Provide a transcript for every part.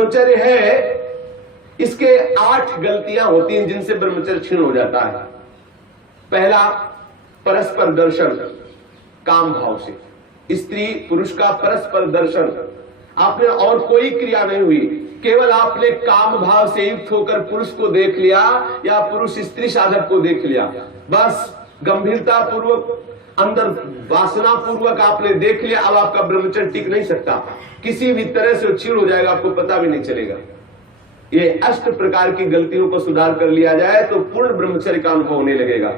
ब्रह्मचर्य है, इसके 8 गलतियां होती हैं जिनसे ब्रह्मचर्य क्षीण हो जाता है। पहला, परस्पर दर्शन काम भाव से। स्त्री पुरुष का परस्पर दर्शन, आपने और कोई क्रिया नहीं हुई, केवल आपने काम भाव से युक्त होकर पुरुष को देख लिया या पुरुष स्त्री साधक को देख लिया, बस गंभीरता पूर्वक अंदर वासना पूर्वक आपने देख लिया। अब आपका ब्रह्मचर्य टिक नहीं सकता, किसी भी तरह से क्षीण हो जाएगा, आपको पता भी नहीं चलेगा। ये 8 प्रकार की गलतियों को सुधार कर लिया जाए तो पूर्ण ब्रह्मचर्य का अनुभव होने लगेगा।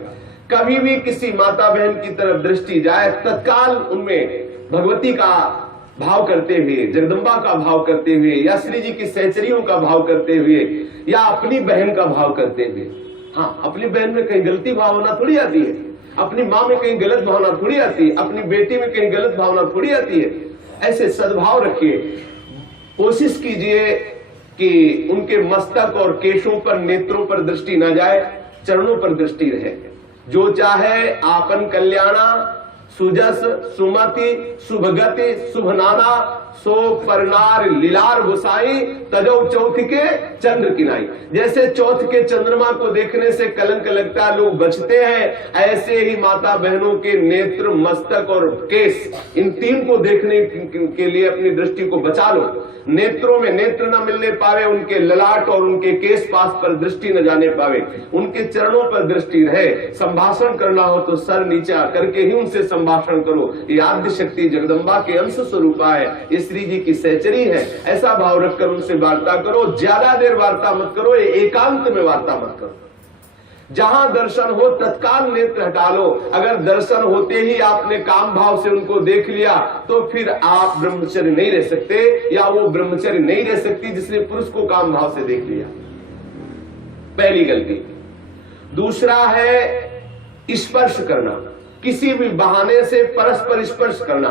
कभी भी किसी माता बहन की तरफ दृष्टि जाए, तत्काल उनमें भगवती का भाव करते हुए, जगदम्बा का भाव करते हुए, या श्री जी की सहचरियों का भाव करते हुए, या अपनी बहन का भाव करते हुए। हाँ, अपनी बहन में कहीं गलती भावना थोड़ी आती है, अपनी माँ में कहीं गलत भावना थोड़ी आती है, अपनी बेटी में कहीं गलत भावना थोड़ी आती है। ऐसे सद्भाव रखिए, कोशिश कीजिए कि उनके मस्तक और केशों पर, नेत्रों पर दृष्टि न जाए, चरणों पर दृष्टि रहे। जो चाहे आपन कल्याणा, सुजस सुमति शुभगति शुभनाना, सो परनार लीलार गुसाई, तजो चौथ के चंद्र किनाई। जैसे चौथ के चंद्रमा को देखने से कलंक लगता है, लोग बचते हैं, ऐसे ही माता बहनों के नेत्र, मस्तक और केस, इन 3 को देखने के लिए अपनी दृष्टि को बचा लो। नेत्रों में नेत्र न मिलने पावे, उनके ललाट और उनके केस पास पर दृष्टि न जाने पावे, उनके चरणों पर दृष्टि रहे। संभाषण करना हो तो सर नीचा करके ही उनसे संभाषण करो। ये आद्य शक्ति जगदम्बा के अंश स्वरूपा है, ये श्री जी की सहचरी है। ऐसा भाव रखकर उनसे वार्ता करो। ज्यादा देर वार्ता मत करो, ये एकांत में वार्ता मत करो। जहां दर्शन हो तत्काल नेत्र हटा लो। अगर दर्शन होते ही आपने काम भाव से उनको देख लिया तो फिर आप ब्रह्मचर्य नहीं रह सकते, या वो ब्रह्मचर्य नहीं रह सकती जिसने पुरुष को काम भाव से देख लिया। पहली गलती। दूसरा है स्पर्श करना, किसी भी बहाने से परस्पर स्पर्श करना,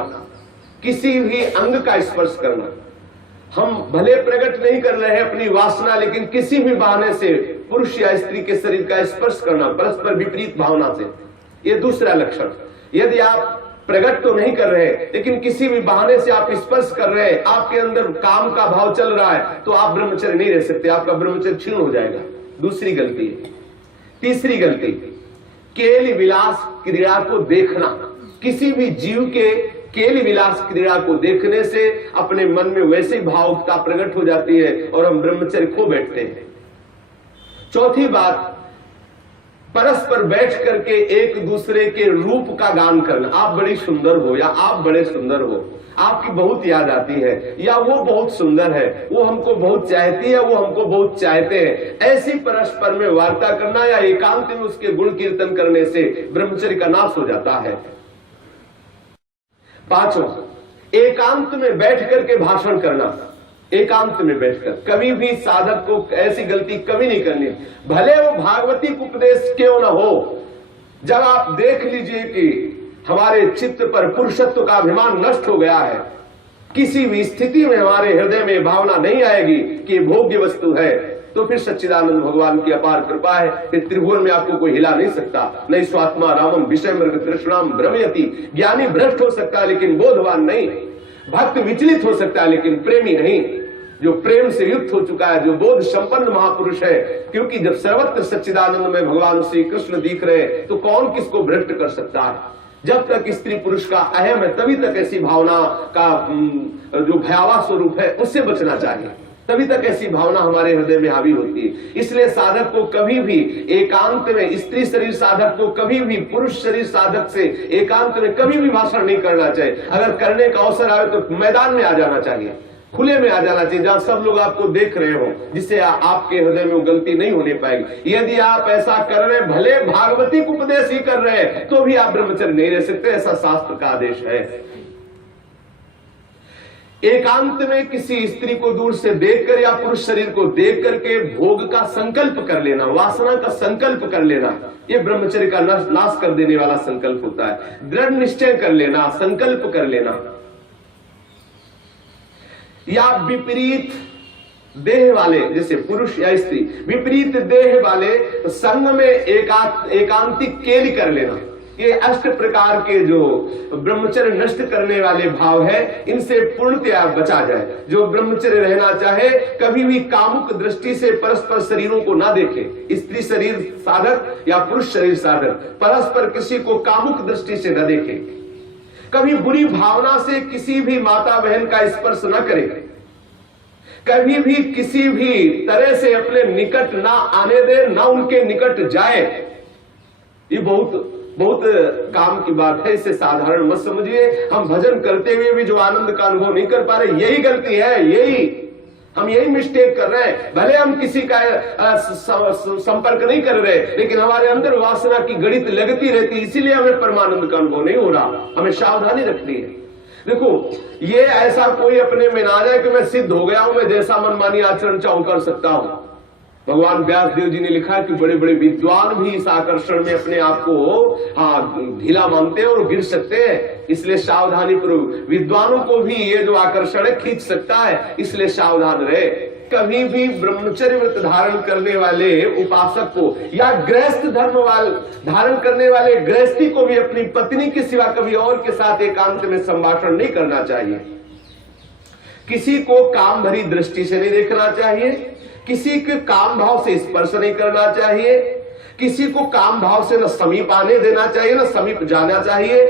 किसी भी अंग का स्पर्श करना। हम भले प्रकट नहीं कर रहे हैं अपनी वासना, लेकिन किसी भी बहाने से पुरुष या स्त्री के शरीर का स्पर्श करना परस्पर विपरीत भावना से, यह दूसरा लक्षण। यदि आप प्रकट तो नहीं कर रहे लेकिन किसी भी बहाने से आप स्पर्श कर रहे हैं, आपके अंदर काम का भाव चल रहा है, तो आप ब्रह्मचर्य नहीं रह सकते, आपका ब्रह्मचर्य क्षीण हो जाएगा। दूसरी गलती। तीसरी गलती, केल विलास क्रीड़ा को देखना। किसी भी जीव के केल विलास क्रीड़ा को देखने से अपने मन में वैसे भावुकता प्रकट हो जाती है और हम ब्रह्मचर्य खो बैठते हैं। चौथी बात, परस्पर बैठ करके एक दूसरे के रूप का गान करना। आप बड़ी सुंदर हो, या आप बड़े सुंदर हो, आपकी बहुत याद आती है, या वो बहुत सुंदर है, वो हमको बहुत चाहती है, वो हमको बहुत चाहते हैं। ऐसी परस्पर में वार्ता करना या एकांत में उसके गुण कीर्तन करने से ब्रह्मचर्य का नाश हो जाता है। पांचों, एकांत में बैठ करके भाषण करना। एकांत में बैठकर कभी भी साधक को ऐसी गलती कभी नहीं करनी, भले वो भागवती उपदेश क्यों न हो। जब आप देख लीजिए कि हमारे चित्त पर पुरुषत्व का अभिमान नष्ट हो गया है, किसी भी स्थिति में हमारे हृदय में भावना नहीं आएगी कि भोग्य वस्तु है, तो फिर सच्चिदानंद भगवान की अपार कृपा है, फिर त्रिभुवन में आपको कोई हिला नहीं सकता। नहीं स्वात्मा रामम विषय मृग तृष्णाम भ्रमयति। ज्ञानी भ्रष्ट हो सकता है लेकिन बोधवान नहीं, भक्त विचलित हो सकता है लेकिन प्रेमी नहीं। जो प्रेम से युक्त हो चुका है, जो बोध संपन्न महापुरुष है, क्योंकि जब सर्वत्र सच्चिदानंद में भगवान श्री कृष्ण दिख रहे तो कौन किसको भ्रष्ट कर सकता है। जब तक स्त्री पुरुष का अहम है तभी तक ऐसी भावना का जो भयावह स्वरूप है उससे बचना चाहिए, तभी तक ऐसी भावना हमारे हृदय में हावी होती है। इसलिए साधक को कभी भी एकांत में, स्त्री शरीर साधक को कभी भी पुरुष शरीर साधक से एकांत में कभी भी भाषण नहीं करना चाहिए। अगर करने का अवसर आए तो मैदान में आ जाना चाहिए, खुले में आ जाना चाहिए, जहां सब लोग आपको देख रहे हो, जिससे आपके हृदय में वो गलती नहीं होने पाएगी। यदि आप ऐसा कर रहे, भले भागवती उपदेश ही कर रहे हैं, तो भी आप ब्रह्मचर्य नहीं रह सकते, ऐसा शास्त्र का आदेश है। एकांत में किसी स्त्री को दूर से देखकर या पुरुष शरीर को देख करके भोग का संकल्प कर लेना, वासना का संकल्प कर लेना, ये ब्रह्मचर्य का नाश कर देने वाला संकल्प होता है। दृढ़ निश्चय कर लेना, संकल्प कर लेना। या विपरीत देह वाले, जैसे पुरुष या स्त्री, विपरीत देह वाले संग में एकांतिक केली कर लेना, ये अष्ट प्रकार के जो ब्रह्मचर्य नष्ट करने वाले भाव है, इनसे पूर्णतया बचा जाए। जो ब्रह्मचर्य रहना चाहे कभी भी कामुक दृष्टि से परस्पर शरीरों को ना देखे, स्त्री शरीर साधक या पुरुष शरीर साधक परस्पर किसी को कामुक दृष्टि से न देखे, कभी बुरी भावना से किसी भी माता बहन का स्पर्श न करे, कभी भी किसी भी तरह से अपने निकट ना आने दे, ना उनके निकट जाए। ये बहुत बहुत काम की बात है, इसे साधारण मत समझिए। हम भजन करते हुए भी जो आनंद का अनुभव नहीं कर पा रहे, यही गलती है, हम यही मिस्टेक कर रहे हैं। भले हम किसी का संपर्क नहीं कर रहे, लेकिन हमारे अंदर वासना की गणित लगती रहती, इसीलिए हमें परमानंद का अनुभव नहीं हो रहा। हमें सावधानी रखनी है। देखो, ये ऐसा कोई अपने में ना जाए कि मैं सिद्ध हो गया हूं, मैं जैसा मनमानी आचरण चाहूं कर सकता हूं। भगवान व्यास देव जी ने लिखा कि बड़े बड़े विद्वान भी इस आकर्षण में अपने आप को ढीला मानते हैं और गिर सकते हैं। इसलिए सावधानी पूर्वक, विद्वानों को भी ये जो आकर्षण है खींच सकता है, इसलिए सावधान रहे। कभी भी ब्रह्मचर्य व्रत धारण करने वाले उपासक को या गृहस्थ धर्म धारण करने वाले गृहस्थी को भी अपनी पत्नी के सिवा कभी और के साथ एकांत में संभाषण नहीं करना चाहिए। किसी को काम भरी दृष्टि से नहीं देखना चाहिए, किसी के काम भाव से स्पर्श नहीं करना चाहिए, किसी को काम भाव से न समीप आने देना चाहिए न समीप जाना चाहिए।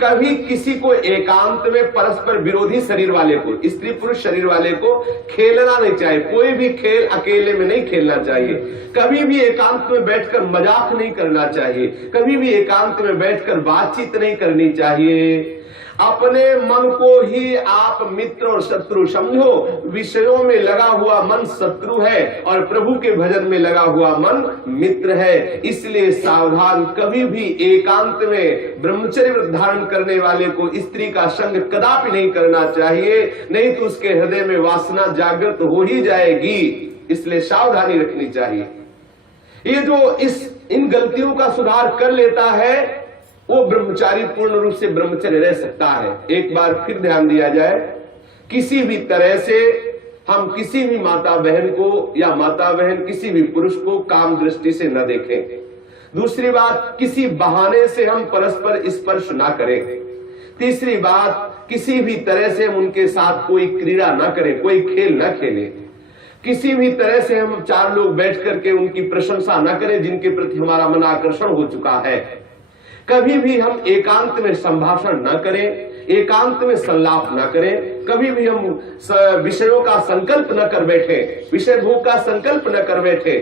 कभी किसी को एकांत में परस्पर विरोधी शरीर वाले को, स्त्री पुरुष शरीर वाले को खेलना नहीं चाहिए। कोई भी खेल अकेले में नहीं खेलना चाहिए। कभी भी एकांत में बैठकर मजाक नहीं करना चाहिए, कभी भी एकांत में बैठकर बातचीत नहीं करनी चाहिए। अपने मन को ही आप मित्र और शत्रु समझो। विषयों में लगा हुआ मन शत्रु है और प्रभु के भजन में लगा हुआ मन मित्र है। इसलिए सावधान, कभी भी एकांत में ब्रह्मचर्य व्रत धारण करने वाले को स्त्री का संग कदापि नहीं करना चाहिए, नहीं तो उसके हृदय में वासना जागृत हो ही जाएगी। इसलिए सावधानी रखनी चाहिए। ये जो इन गलतियों का सुधार कर लेता है, वो ब्रह्मचारी पूर्ण रूप से ब्रह्मचर्य रह सकता है। एक बार फिर ध्यान दिया जाए, किसी भी तरह से हम किसी भी माता बहन को या माता बहन किसी भी पुरुष को काम दृष्टि से न देखें। दूसरी बात, किसी बहाने से हम परस्पर स्पर्श ना करें। तीसरी बात, किसी भी तरह से हम उनके साथ कोई क्रीड़ा ना करें, कोई खेल ना खेलें। किसी भी तरह से हम चार लोग बैठ करके उनकी प्रशंसा ना करें जिनके प्रति हमारा मन आकर्षण हो चुका है। कभी भी हम एकांत में संभाषण न करें, एकांत में संलाप न करें। कभी भी हम विषयों का संकल्प न कर बैठे, विषय भोग का संकल्प न कर बैठे।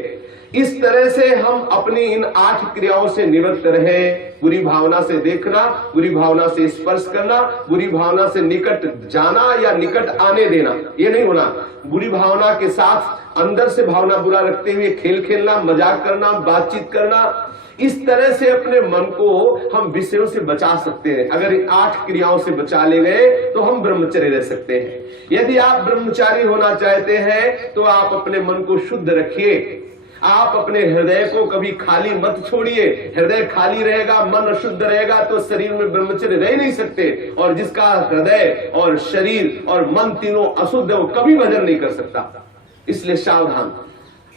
इस तरह से हम अपनी इन 8 क्रियाओं से निवृत्त रहे। बुरी भावना से देखना, बुरी भावना से स्पर्श करना, बुरी भावना से निकट जाना या निकट आने देना, ये नहीं होना। बुरी भावना के साथ अंदर से भावना बुरा रखते हुए खेल खेलना, मजाक करना, बातचीत करना, इस तरह से अपने मन को हम विषयों से बचा सकते हैं। अगर इन 8 क्रियाओं से बचा ले गए तो हम ब्रह्मचर्य रह सकते हैं। यदि आप ब्रह्मचारी होना चाहते हैं तो आप अपने मन को शुद्ध रखिए। आप अपने हृदय को कभी खाली मत छोड़िए। हृदय खाली रहेगा, मन अशुद्ध रहेगा तो शरीर में ब्रह्मचर्य रह नहीं सकते। और जिसका हृदय और शरीर और मन तीनों अशुद्ध है, वो कभी भजन नहीं कर सकता। इसलिए सावधान।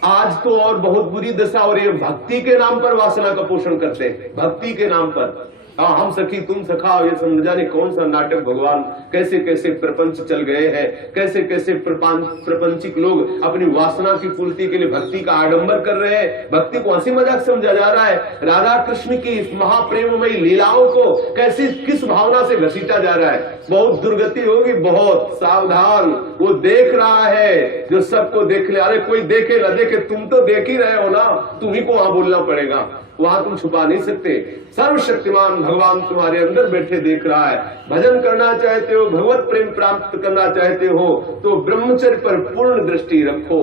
आज तो और बहुत बुरी दशा हो रही है, भक्ति के नाम पर वासना का पोषण करते हैं। भक्ति के नाम पर हम सखी तुम सखा, ये समझ जाने कौन सा नाटक। भगवान कैसे कैसे प्रपंच चल गए हैं, कैसे कैसे प्रपंचिक लोग अपनी वासना की पूर्ति के लिए भक्ति का आडंबर कर रहे हैं। भक्ति को हंसी मजाक समझा जा रहा है। राधा कृष्ण की महाप्रेममयी लीलाओं को कैसे किस भावना से घसीटा जा रहा है। बहुत दुर्गति होगी, बहुत सावधान। वो देख रहा है जो सबको देख ले। अरे कोई देखे न देखे, तुम तो देख ही रहे हो ना, तुम्ही को वहां बोलना पड़ेगा, वहां तुम छुपा नहीं सकते। सर्वशक्तिमान भगवान तुम्हारे अंदर बैठे देख रहा है। भजन करना चाहते हो, भगवत प्रेम प्राप्त करना चाहते हो तो ब्रह्मचर्य पर पूर्ण दृष्टि रखो।